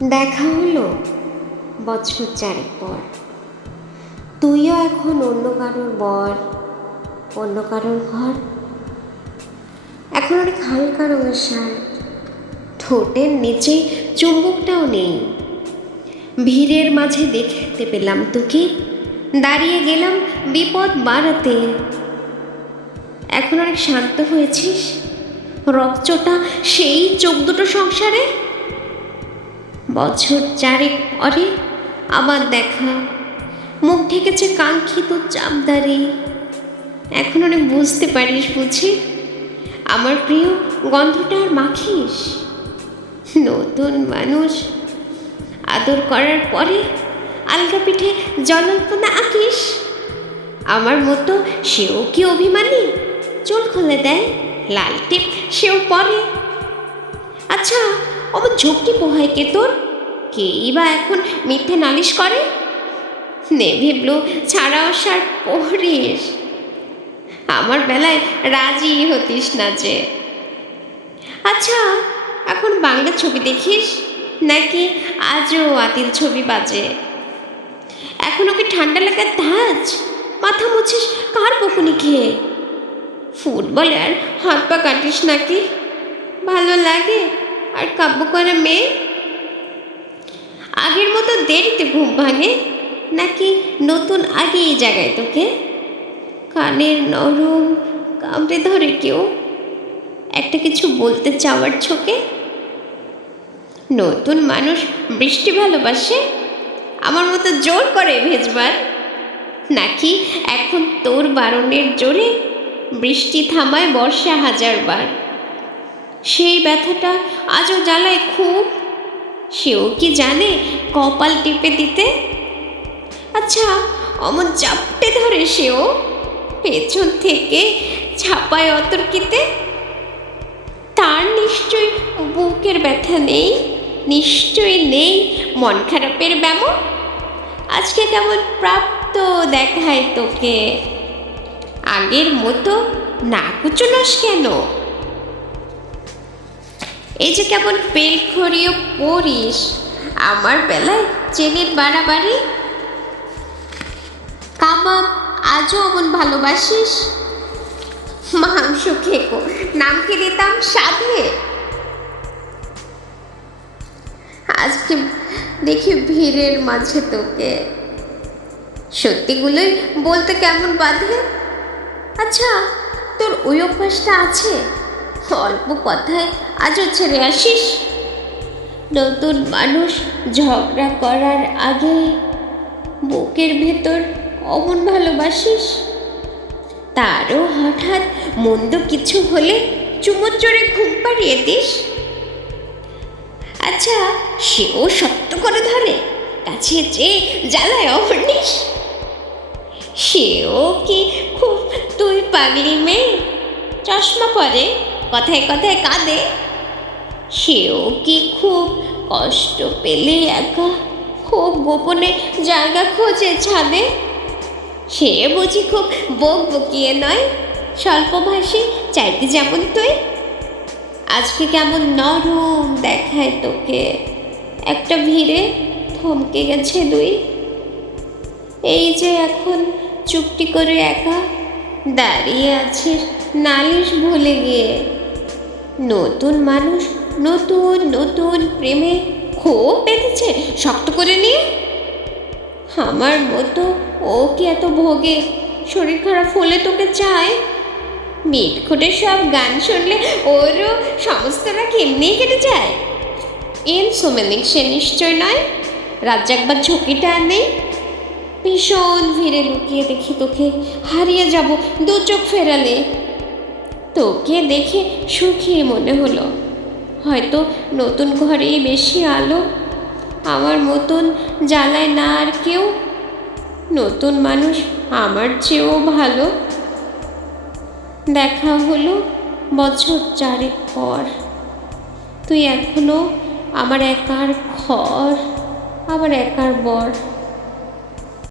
দেখা হলো বছর চারেক পর। তুইও এখন অন্য কারোর বর, অন্য কারোর ঘর। এখন অনেক হালকা রঙের শার্ট, ঠোঁটের নিচে চুম্বকটাও নেই। ভিড়ের মাঝে দেখতে পেলাম তোকে, দাঁড়িয়ে গেলাম বিপদ বাড়াতে। এখন অনেক শান্ত হয়েছিস, রকচটা সেই চোখ দুটো সংসারে। বছর চারেক পরে আবার দেখা, মুখ ঢেকেছে কাঙ্ক্ষিত চাপদারি। এখন অনেক বুঝতে পারিস বুঝি, আমার প্রিয় গন্ধটা আর মাখিস। নতুন মানুষ, আদর করার পরে আলগা পিঠে জলাল্পনা আঁকিস। আমার মতো সেও কি অভিমানী, চুল খুলে দেয়, লাল টিপ সেও পরে। আচ্ছা, অমন ঝক্কি পোহায় কে তোর? কেই বা এখন মিথ্যে নালিশ করে? নেভি ব্লু ছাড়াও শার্ট পরিস, আমার বেলায় রাজি হতিস না যে। আচ্ছা, এখন বাংলা ছবি দেখিস নাকি আজও আতিল ছবি বাজে? এখন ওকে ঠান্ডা লাগার ধাঁচ, মাথা মুছিস কার বকুনি খেয়ে? ফুটবলে আর হাত পা কাটিস নাকি? ভালো লাগে আর কাব্য করা মেয়ে? আগের মতো দেরিতে ঘুম ভাঙে নাকি নতুন আগেই জাগায় তোকে? কানের নরম কামড়ে ধরে কেউ একটা কিছু বলতে চাওয়ার ছোকে? নতুন মানুষ বৃষ্টি ভালোবাসে, আমার মতো জোর করে ভেজবার? নাকি এখন তোর বারণের জোরে বৃষ্টি থামায় বর্ষা হাজারবার? সেই ব্যথাটা আজও জ্বালায় খুব, সেও কি জানে কপাল টিপে দিতে? আচ্ছা, অমন চাপটে ধরে সেও পেছন থেকে ছাপায় অতর্কিতে? তার নিশ্চয়ই বুকের ব্যথা নেই, নিশ্চয়ই নেই মন খারাপের ব্যামো। আজকে কেমন প্রাপ্ত দেখায় তোকে, আগের মতো না কুচোনস কেন? এই যে কেমন পেলখড়িও পড়িস, আমার বেলায় চেনের বাড়াবাড়ি। কাবাব আজও অমন ভালোবাসিস? মাংস খেকো নামকে দিতাম সাধে, আজকে দেখি ভিড়ের মাঝে তোকে। সত্যিগুলোই বলতে কেমন বাধে। আচ্ছা, তোর ওই অভ্যাসটা আছে, অল্প কথায় আজও ছেড়ে আসিস? নতুন মানুষ ঝগড়া করার আগে বুকের ভেতর অমন ভালোবাসিস? তারও হঠাৎ মন্দ কিছু হলে চুমো চড়ে ঘুম পাড়িয়ে দিস? আচ্ছা, সেও সত্য করে ধরে, কাছে চেয়ে জ্বালায় অহর্নিশ? সেও কি খুব তুই পাগলি মেয়ে, চশমা পরে, কথায় কথায় কাঁদে? সেও কি খুব কষ্ট পেলে একা খুব গোপনে জায়গা খোঁজে ছাদে? সে বুঝি খুব বক বকিয়ে নয়, স্বল্পভাষী, চাইতে যেমন তুই? আজকে কেমন নরম দেখায় তোকে, একটা ভিড়ে থমকে গেছে দুই। এই যে এখন চুপটি করে একা দাঁড়িয়ে আছিস নালিশ ভুলে গিয়ে। নতুন মানুষ নতুন নতুন প্রেমে খুব বেঁধেছে শক্ত করে নিয়ে। আমার মতো ও কি এত ভোগে, শরীর খারাপ হলে তোকে চায়? মিটখুটে সব গান শুনলে ওরও সমস্তটা কেমনি কেটে যায়। ইনসোমেনিক সে নিশ্চয় নয়, রাত জাগবার ঝুঁকিটা আর নেই। ভীষণ ভিড়ে লুকিয়ে দেখি তোকে, হারিয়ে যাব দু চোখ ফেরালে। তোকে দেখে সুখী মনে হলো, হয়তো নতুন ঘরেই বেশি আলো, আমার মতন জ্বালায় না আর কেউ। নতুন মানুষ আমার চেয়েও ভালো। দেখা হলো বছর চারেক পর, তুই এখনো আমার একার ঘর, আমার একার বর।